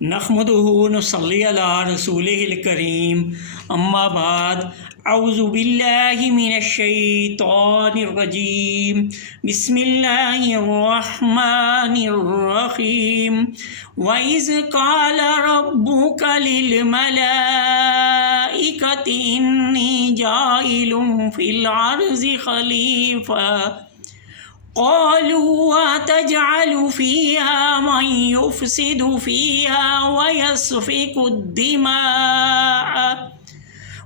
نحمدہ ونصلی علی رسولہ الکریم اما بعد اعوذ باللہ من الشیطان الرجیم بسم اللہ الرحمن الرحیم وَإِذْ قَالَ رَبُّكَ لِلْمَلَائِكَةِ إِنِّي جَاعِلٌ فِي الْأَرْضِ خَلِيفَةً قالوا أتجعل فيها من يفسد فيها ويسفك الدماء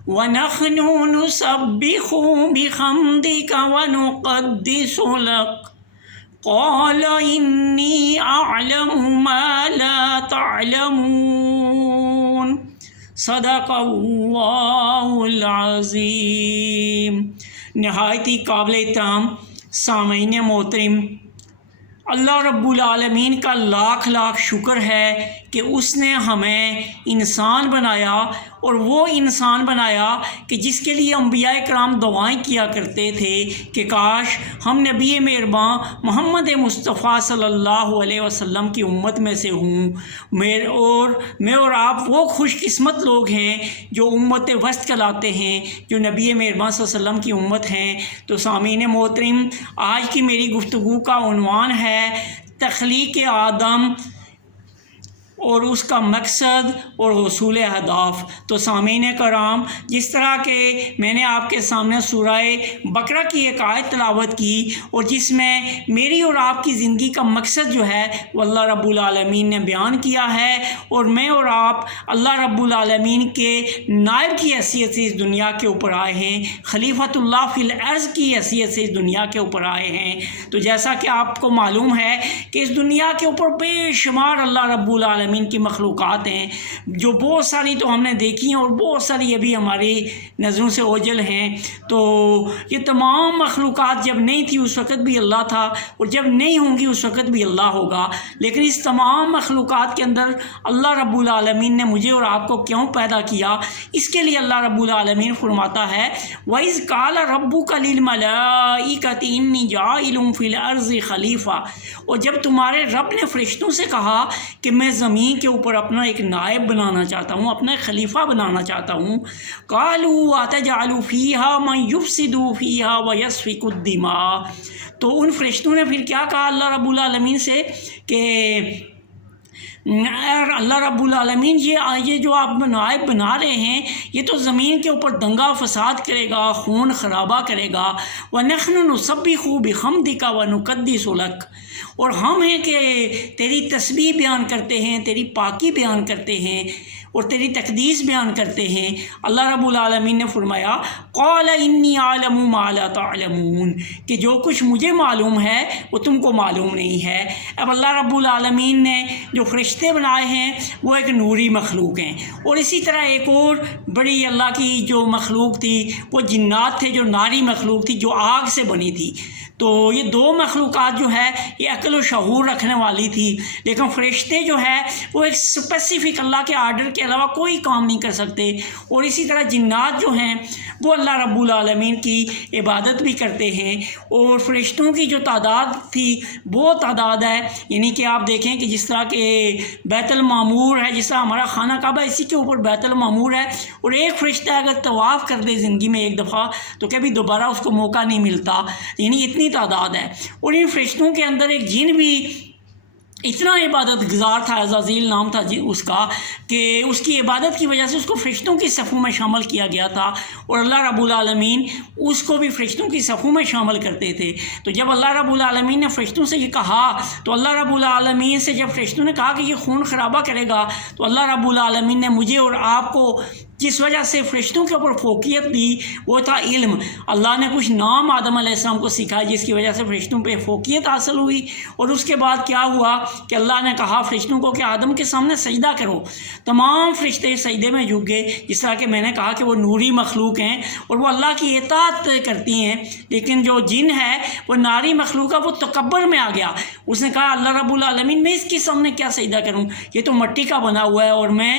ونحن نسبح بحمدك ونقدس لك قال إني أعلم ما لا تعلمون صدق اللہ العظیم۔ نہایت ہی قابل احترام سامعین محترم، اللہ رب العالمین کا لاکھ لاکھ شکر ہے کہ اس نے ہمیں انسان بنایا، اور وہ انسان بنایا کہ جس کے لیے انبیاء کرام دعائیں کیا کرتے تھے کہ کاش ہم نبی مہرباں محمد مصطفیٰ صلی اللہ علیہ وسلم کی امت میں سے ہوں۔ میں اور آپ وہ خوش قسمت لوگ ہیں جو امت وسط کہلاتے ہیں، جو نبی مہرباں صلی اللہ علیہ وسلم کی امت ہیں۔ تو سامعین محترم، آج کی میری گفتگو کا عنوان ہے تخلیق آدم اور اس کا مقصد اور حصول اہداف۔ تو سامعین کرام، جس طرح کہ میں نے آپ کے سامنے سورہ بقرہ کی ایک آیت تلاوت کی، اور جس میں میری اور آپ کی زندگی کا مقصد جو ہے وہ اللہ رب العالمین نے بیان کیا ہے، اور میں اور آپ اللہ رب العالمین کے نائب کی حیثیت سے اس دنیا کے اوپر آئے ہیں، خلیفۃ اللہ فی الارض کی حیثیت سے اس دنیا کے اوپر آئے ہیں۔ تو جیسا کہ آپ کو معلوم ہے کہ اس دنیا کے اوپر بے شمار اللہ رب العالمین کی مخلوقات ہیں، جو بہت ساری تو ہم نے دیکھی ہیں اور بہت ساری ابھی ہماری نظروں سے اوجھل ہیں۔ تو یہ تمام مخلوقات جب نہیں تھی اس وقت بھی اللہ تھا، اور جب نہیں ہوں گی اس وقت بھی اللہ ہوگا۔ لیکن اس تمام مخلوقات کے اندر اللہ رب العالمین نے مجھے اور آپ کو کیوں پیدا کیا، اس کے لیے اللہ رب العالمین فرماتا ہے وَإِذْ قَالَ رَبُّكَ لِلْمَلَائِكَةِ إِنِّي جَاعِلٌ فِي الْأَرْضِ خَلِيفَةً، اور جب تمہارے رب نے فرشتوں سے کہا کہ میں زمین کے اوپر اپنا ایک نائب بنانا چاہتا ہوں، اپنا ایک خلیفہ بنانا چاہتا ہوں، قالوا أتجعل فيها من يفسد فيها ويسفك الدماء، تو ان فرشتوں نے پھر کیا کہا اللہ رب العالمین سے کہ اللہ رب العالمین یہ جو آپ نائب بنا رہے ہیں یہ تو زمین کے اوپر دنگا فساد کرے گا، خون خرابہ کرے گا، وَنَحْنُ نُسَبِّحُ بِحَمْدِكَ وَنُقَدِّسُ لَكَ، اور ہم ہیں کہ تیری تسبیح بیان کرتے ہیں، تیری پاکی بیان کرتے ہیں اور تیری تقدیس بیان کرتے ہیں۔ اللہ رب العالمین نے فرمایا قال انی اعلم ما لا تعلمون، کہ جو کچھ مجھے معلوم ہے وہ تم کو معلوم نہیں ہے۔ اب اللہ رب العالمین نے جو فرشتے بنائے ہیں وہ ایک نوری مخلوق ہیں، اور اسی طرح ایک اور بڑی اللہ کی جو مخلوق تھی وہ جنات تھے، جو ناری مخلوق تھی، جو آگ سے بنی تھی۔ تو یہ دو مخلوقات جو ہے یہ عقل و شعور رکھنے والی تھی، لیکن فرشتے جو ہے وہ ایک اسپیسیفک اللہ کے آرڈر کے علاوہ کوئی کام نہیں کر سکتے، اور اسی طرح جنات جو ہیں وہ اللہ رب العالمین کی عبادت بھی کرتے ہیں۔ اور فرشتوں کی جو تعداد تھی وہ تعداد ہے، یعنی کہ آپ دیکھیں کہ جس طرح کہ بیت المعمور ہے، جس طرح ہمارا خانہ کعبہ اسی کے اوپر بیت المعمور ہے، اور ایک فرشتہ اگر طواف کر دے زندگی میں ایک دفعہ تو کبھی دوبارہ اس کو موقع نہیں ملتا، یعنی اتنی تعداد ہے۔ اور ان فرشتوں کے اندر ایک جن بھی اتنا عبادت گزار تھا، عزازیل نام تھا اس کا، کہ اس کی عبادت کی وجہ سے اس کو فرشتوں کی صفوں میں شامل کیا گیا تھا، اور اللہ رب العالمین اس کو بھی فرشتوں کی صفوں میں شامل کرتے تھے۔ تو جب اللہ رب العالمین نے فرشتوں سے یہ کہا، تو اللہ رب العالمین سے جب فرشتوں نے کہا کہ یہ خون خرابہ کرے گا، تو اللہ رب العالمین نے مجھے اور آپ کو جس وجہ سے فرشتوں کے اوپر فوقیت دی وہ تھا علم۔ اللہ نے کچھ نام آدم علیہ السلام کو سکھائے جس کی وجہ سے فرشتوں پہ فوقیت حاصل ہوئی، اور اس کے بعد کیا ہوا کہ اللہ نے کہا فرشتوں کو کہ آدم کے سامنے سجدہ کرو۔ تمام فرشتے سجدے میں جھک گئے، جس طرح کہ میں نے کہا کہ وہ نوری مخلوق ہیں اور وہ اللہ کی اطاعت کرتی ہیں، لیکن جو جن ہے وہ ناری مخلوق ہے، وہ تکبر میں آ گیا۔ اس نے کہا اللہ رب العالمین میں اس کے سامنے کیا سجدہ کروں، یہ تو مٹی کا بنا ہوا ہے اور میں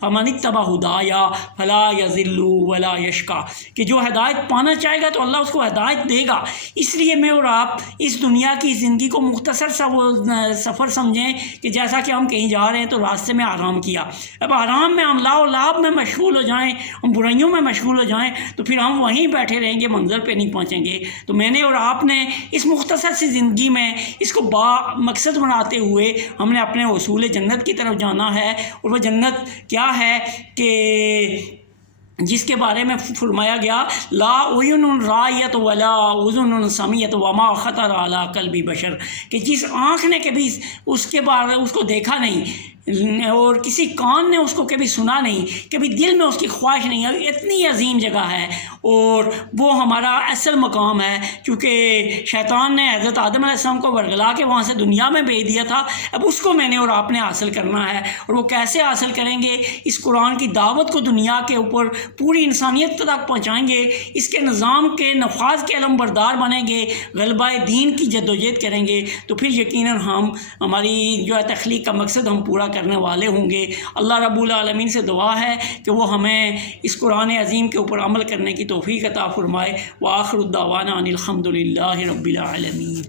فمن اتبع ہدایا فلا یضل ولا یشقی، کہ جو ہدایت پانا چاہے گا تو اللہ اس کو ہدایت دے گا۔ اس لیے میں اور آپ اس دنیا کی زندگی کو مختصر سا وہ سفر سمجھیں کہ جیسا کہ ہم کہیں جا رہے ہیں تو راستے میں آرام کیا، اب آرام میں ہم لا و لاب میں مشغول ہو جائیں، ہم برائیوں میں مشغول ہو جائیں تو پھر ہم وہیں بیٹھے رہیں گے، منزل پہ نہیں پہنچیں گے۔ تو میں نے اور آپ نے اس مختصر سی زندگی میں اس کو با مقصد بناتے ہوئے ہم نے اپنے حصول جنت کی طرف جانا ہے، اور وہ جنت کیا ہے کہ جس کے بارے میں فرمایا گیا لا عیون رائیت ولا اذن سمیعت وما خطر علی قلب بشر، کہ جس آنکھ نے کبھی اس کے بارے اس کو دیکھا نہیں اور کسی کان نے اس کو کبھی سنا نہیں، کبھی دل میں اس کی خواہش نہیں ہے، اتنی عظیم جگہ ہے اور وہ ہمارا اصل مقام ہے۔ کیونکہ شیطان نے حضرت آدم علیہ السلام کو ورگلا کے وہاں سے دنیا میں بھیج دیا تھا، اب اس کو میں نے اور آپ نے حاصل کرنا ہے، اور وہ کیسے حاصل کریں گے؟ اس قرآن کی دعوت کو دنیا کے اوپر پوری انسانیت تک پہنچائیں گے، اس کے نظام کے نفاذ کے علم بردار بنیں گے، غلبہ دین کی جدوجہد کریں گے، تو پھر یقیناً ہماری جو ہے تخلیق کا مقصد ہم پورا کرنے والے ہوں گے۔ اللہ رب العالمین سے دعا ہے کہ وہ ہمیں اس قرآن عظیم کے اوپر عمل کرنے کی توفیق عطا فرمائے۔ وآخر الدعوانا ان الحمد للہ رب العالمین۔